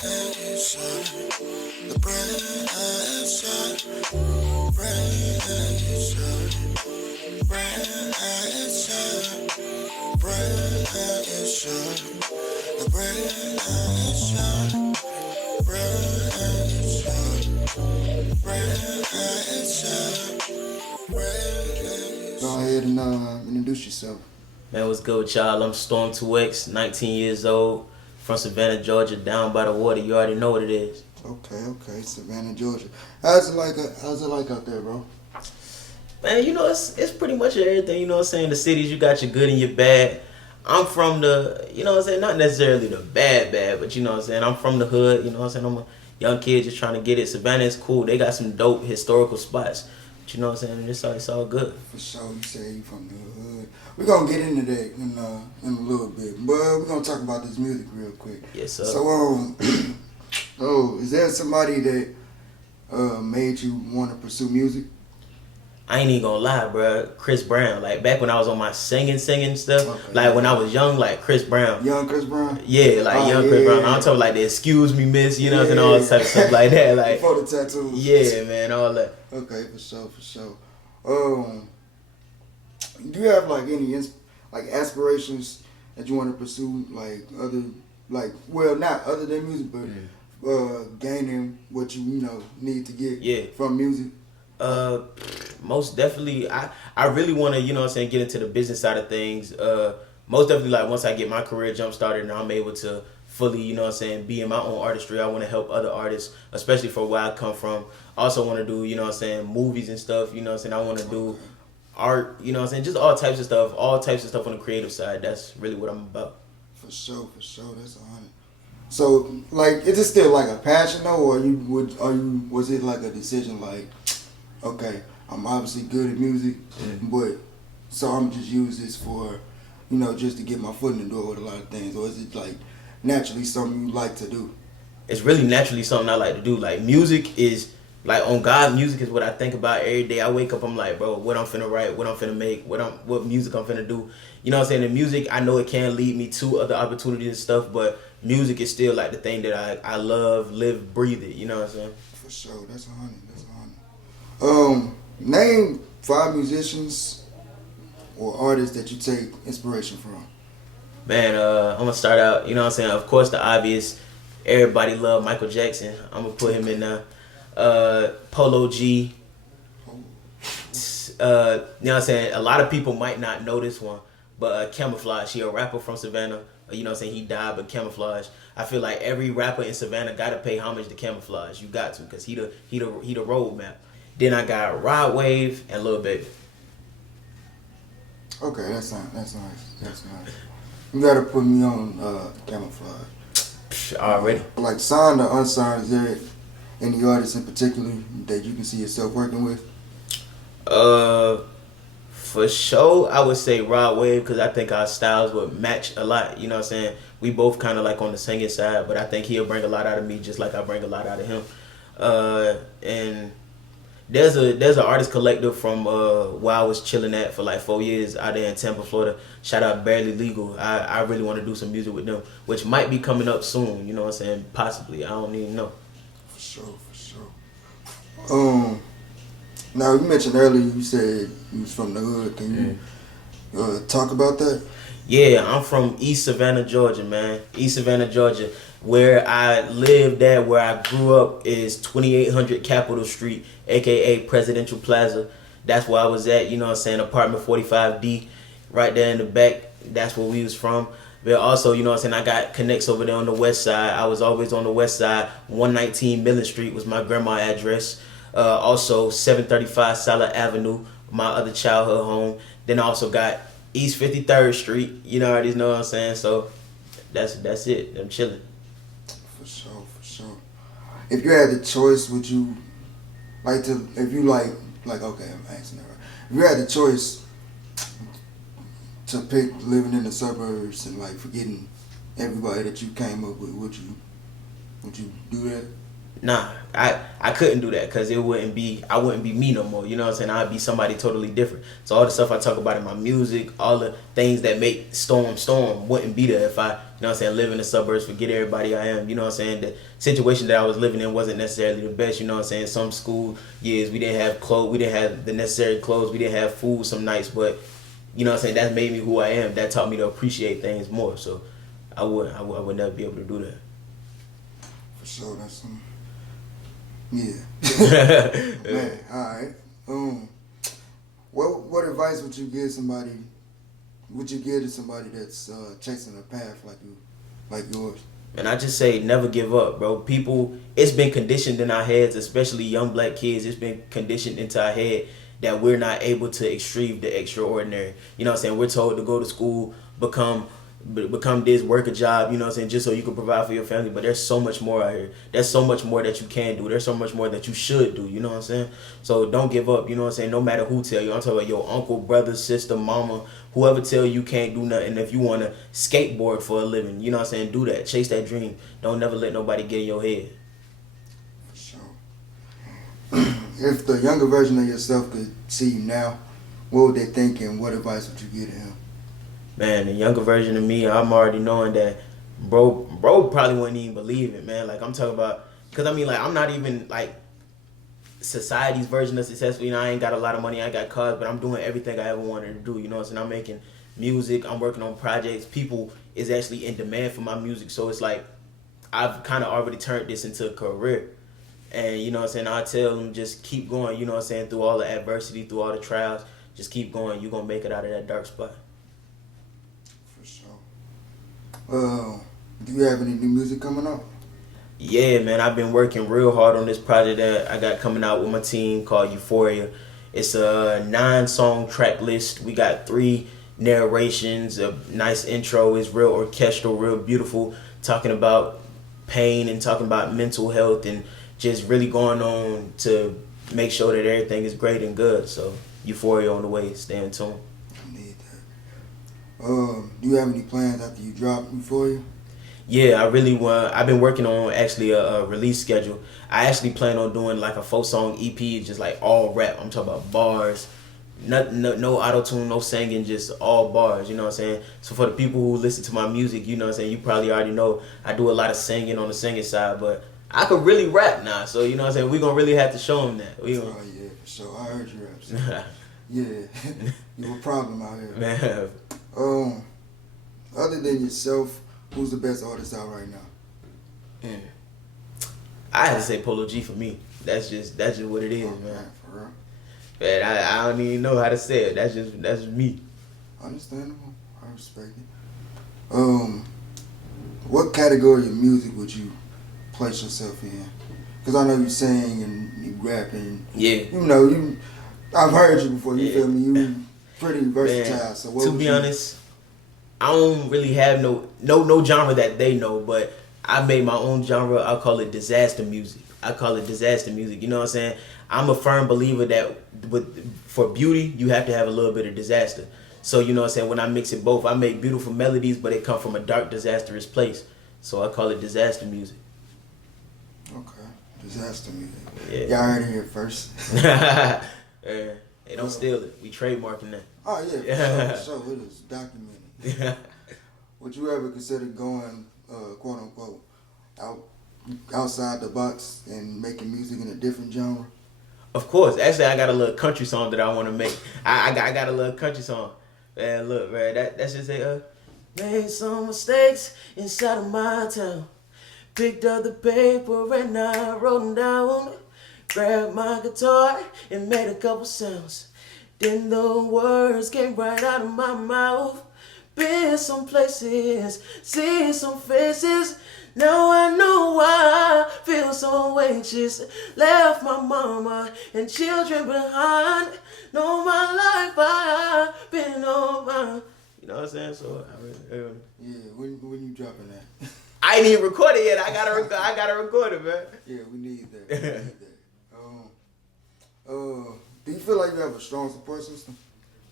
The pressure, pressure, pressure, the Go ahead and introduce yourself. Man, what's good with y'all? I'm TORM2X, 19 years old, from Savannah, Georgia, down by the water. You already know what it is. Okay, Savannah, Georgia. How's it like out there, bro? Man, you know, it's pretty much everything, you know what I'm saying? The cities, you got your good and your bad. I'm from the, you know what I'm saying, not necessarily the bad, but you know what I'm saying, I'm from the hood, you know what I'm saying, I'm a young kid just trying to get it. Savannah is cool. They got some dope historical spots. But you know what I'm saying, it's all good. For sure, you say you from the hood. We're going to get into that in a little bit, but we're going to talk about this music real quick. Yes, sir. So, is there somebody that made you want to pursue music? I ain't even gonna lie, bro. Chris Brown. Like, back when I was on my singing stuff, Okay, like, when I was young, like, Chris Brown. Young Chris Brown? Yeah, like, young Chris Brown. I'm talking like the excuse me, miss, you know what I'm saying, all that type of stuff like that. Like, before the tattoos. Yeah, man, all that. Okay, for sure. Do you have, like, any, aspirations that you want to pursue, like, not other than music, but gaining what you need to get from music? Most definitely, I really want to, you know what I'm saying, get into the business side of things. Most definitely, like, once I get my career jump started and I'm able to fully, you know what I'm saying, be in my own artistry, I want to help other artists, especially for where I come from. I also want to do, you know what I'm saying, movies and stuff, you know what I'm saying. I want to do art, you know what I'm saying, just all types of stuff on the creative side. That's really what I'm about. For sure, that's 100. So, like, is it still like a passion though, or was it like a decision like, okay, I'm obviously good at music, but so I'm just use this for, just to get my foot in the door with a lot of things, or is it like naturally something you like to do? It's really naturally something I like to do. Like, music is, like, on God, music is what I think about every day. I wake up, I'm like, bro, what I'm finna write, what I'm finna make, what music I'm finna do. You know what I'm saying? The music, I know it can lead me to other opportunities and stuff, but music is still like the thing that I love, live, breathe it. You know what I'm saying? For sure, that's 100. Name 5 musicians or artists that you take inspiration from. Man, I'm gonna start out. You know what I'm saying? Of course, the obvious. Everybody love Michael Jackson. I'm gonna put him in there. Polo G. You know what I'm saying? A lot of people might not know this one, but Camouflage. He a rapper from Savannah. You know what I'm saying? He died, but Camouflage. I feel like every rapper in Savannah gotta pay homage to Camouflage. You got to, cause he the roadmap. Then I got Rod Wave and Lil Baby. Okay, that's nice. You gotta put me on Camouflage. Already. Like, signed or unsigned, is there any artists in particular that you can see yourself working with? For sure, I would say Rod Wave, because I think our styles would match a lot. You know what I'm saying? We both kind of like on the singing side, but I think he'll bring a lot out of me just like I bring a lot out of him. And there's an artist collective from where I was chilling at for like 4 years out there in Tampa, Florida. Shout out Barely Legal. I really want to do some music with them, which might be coming up soon. You know what I'm saying? Possibly. I don't even know. For sure. Now, you mentioned earlier, you said you was from the hood. Can you talk about that? Yeah, I'm from East Savannah, Georgia, man. East Savannah, Georgia. Where I lived at, where I grew up, is 2800 Capitol Street, a.k.a. Presidential Plaza. That's where I was at, you know what I'm saying, apartment 45D, right there in the back. That's where we was from. But also, you know what I'm saying, I got connects over there on the west side. I was always on the west side. 119 Millen Street was my grandma's address. Also, 735 Salah Avenue, my other childhood home. Then I also got East 53rd Street. You know, already know what I'm saying. So that's it. I'm chilling. For sure. If you had the choice, would you like to? If you okay, I'm asking that right. If you had the choice to pick living in the suburbs and like forgetting everybody that you came up with, would you do that? Nah, I couldn't do that because I wouldn't be me no more. You know what I'm saying? I'd be somebody totally different. So all the stuff I talk about in my music, all the things that make Storm wouldn't be there if I, you know what I'm saying, live in the suburbs, forget everybody I am. You know what I'm saying? The situation that I was living in wasn't necessarily the best. You know what I'm saying? Some school years we didn't have clothes, we didn't have the necessary clothes, we didn't have food some nights, but you know what I'm saying? That made me who I am. That taught me to appreciate things more. So I would never be able to do that. For sure, that's some. Yeah. Man, alright. What advice would you give somebody? Would you give to somebody that's chasing a path like yours? And I just say never give up, bro. People, it's been conditioned in our heads, especially young black kids. It's been conditioned into our head that we're not able to achieve the extraordinary. You know what I'm saying? We're told to go to school, become this, work a job, you know what I'm saying, just so you can provide for your family. But there's so much more out here. There's so much more that you can do. There's so much more that you should do, you know what I'm saying? So don't give up, you know what I'm saying, no matter who tell you. I'm talking about your uncle, brother, sister, mama, whoever tell you can't do nothing. If you want to skateboard for a living, you know what I'm saying, do that. Chase that dream. Don't never let nobody get in your head. For sure. If the younger version of yourself could see you now, what would they think and what advice would you give to him? Man, the younger version of me, I'm already knowing that bro probably wouldn't even believe it, man. Like, I'm talking about, because I mean, like, I'm not even, like, society's version of successful. You know, I ain't got a lot of money, I ain't got cars, but I'm doing everything I ever wanted to do, you know what I'm saying? I'm making music, I'm working on projects. People is actually in demand for my music, so it's like, I've kind of already turned this into a career. And, you know what I'm saying, I tell them just keep going, you know what I'm saying, through all the adversity, through all the trials, just keep going. You're going to make it out of that dark spot. Do you have any new music coming out? Yeah, man, I've been working real hard on this project that I got coming out with my team called Euphoria. It's a 9-song track list. We got 3 narrations, a nice intro. It's real orchestral, real beautiful, talking about pain and talking about mental health and just really going on to make sure that everything is great and good. So Euphoria on the way. Stay in tune. Do you have any plans after you drop Euphoria? Yeah, I really want. I've been working on actually a release schedule. I actually plan on doing like a 4-song EP, just like all rap. I'm talking about bars, no auto tune, no singing, just all bars. You know what I'm saying? So for the people who listen to my music, you know what I'm saying, you probably already know I do a lot of singing on the singing side, but I could really rap now. So you know what I'm saying, we gonna really have to show them that. Oh yeah, for sure. I heard you rap. So. Yeah, you a problem out here, man. Other than yourself, who's the best artist out right now? I have to say Polo G for me. That's just what it is, man. For real. Man, I don't even know how to say it. That's just me. Understandable. I respect it. What category of music would you place yourself in? Because I know you sing and you rap and yeah, you know I've heard you before. You feel me? You pretty versatile. Man, so to be honest, I don't really have no genre that they know, but I made my own genre. I call it disaster music. You know what I'm saying? I'm a firm believer that for beauty, you have to have a little bit of disaster. So, you know what I'm saying? When I mix it both, I make beautiful melodies, but they come from a dark, disastrous place. So I call it disaster music. Okay. Disaster music. Yeah. Y'all heard it here first. Hey, don't steal it. We trademarking that. Oh, yeah. For sure. It is documented. Would you ever consider going, quote unquote, outside the box and making music in a different genre? Of course. Actually, I got a little country song that I want to make. I got a little country song. Man, look, man, that's just say, made some mistakes inside of my town. Picked up the paper and I wrote them down. Grabbed my guitar and made a couple sounds. Then the words came right out of my mouth. Been some places, seen some faces. Now I know why I feel so anxious. Left my mama and children behind. Know my life, I've been on mine. You know what I'm saying? So, yeah, when you dropping that? I ain't even recorded yet. I gotta record it, man. Yeah, we need that. Do you feel like you have a strong support system?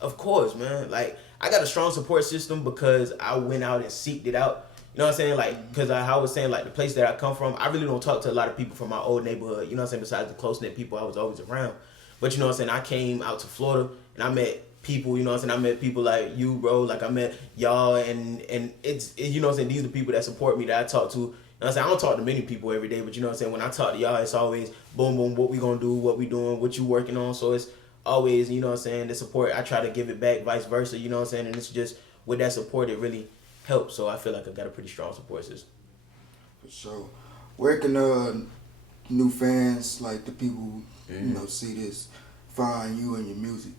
Of course, man. Like, I got a strong support system because I went out and seeked it out. You know what I'm saying? Like, because I was saying, like, the place that I come from, I really don't talk to a lot of people from my old neighborhood. You know what I'm saying? Besides the close-knit people I was always around. But you know what I'm saying? I came out to Florida, and I met people, you know what I'm saying? I met people like you, bro. Like, I met y'all, and you know what I'm saying? These are the people that support me, that I talk to. You know what I'm saying? I don't talk to many people every day, but you know what I'm saying? When I talk to y'all, it's always boom, boom, what we gonna do, what we doing, what you working on. So it's always, you know what I'm saying, the support. I try to give it back, vice versa, you know what I'm saying? And it's just, with that support, it really helps. So I feel like I got a pretty strong support system. For sure. Where can new fans, like the people who, you know, see this, find you and your music?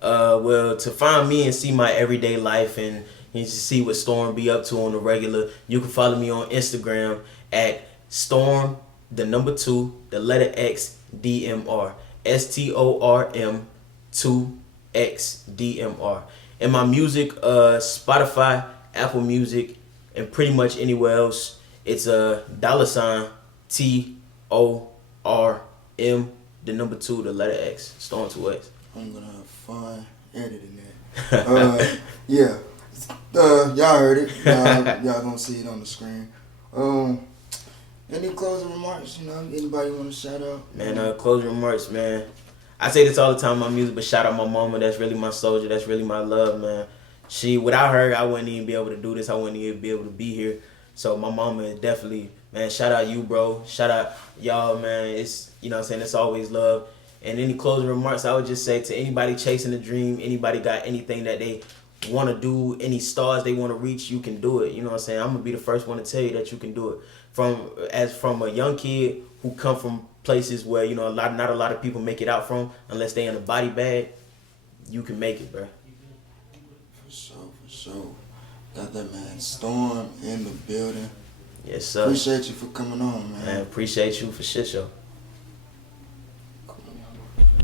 Well, to find me and see my everyday life and to see what Storm be up to on the regular, you can follow me on Instagram at Storm, the number 2, the letter X, DMR. STORM 2X DMR. And my music, Spotify, Apple Music, and pretty much anywhere else, it's a $TORM, the number 2, the letter X, Storm2X. I'm gonna have fun editing that. Yeah. Y'all heard it. Y'all gonna see it on the screen. Any closing remarks? You know, anybody want to shout out? Man, closing remarks, man. I say this all the time in my music, but shout out my mama. That's really my soldier. That's really my love, man. Without her, I wouldn't even be able to do this. I wouldn't even be able to be here. So my mama is definitely, man, shout out you, bro. Shout out y'all, man. It's, you know what I'm saying, it's always love. And any closing remarks, I would just say to anybody chasing a dream, anybody got anything that they want to do, any stars they want to reach, you can do it. You know what I'm saying? I'm going to be the first one to tell you that you can do it. From a young kid who come from places where, you know, not a lot of people make it out from unless they in a body bag, you can make it, bro. For sure. Got that man Storm in the building. Yes, sir. Appreciate you for coming on, man. Man, appreciate you for shit show.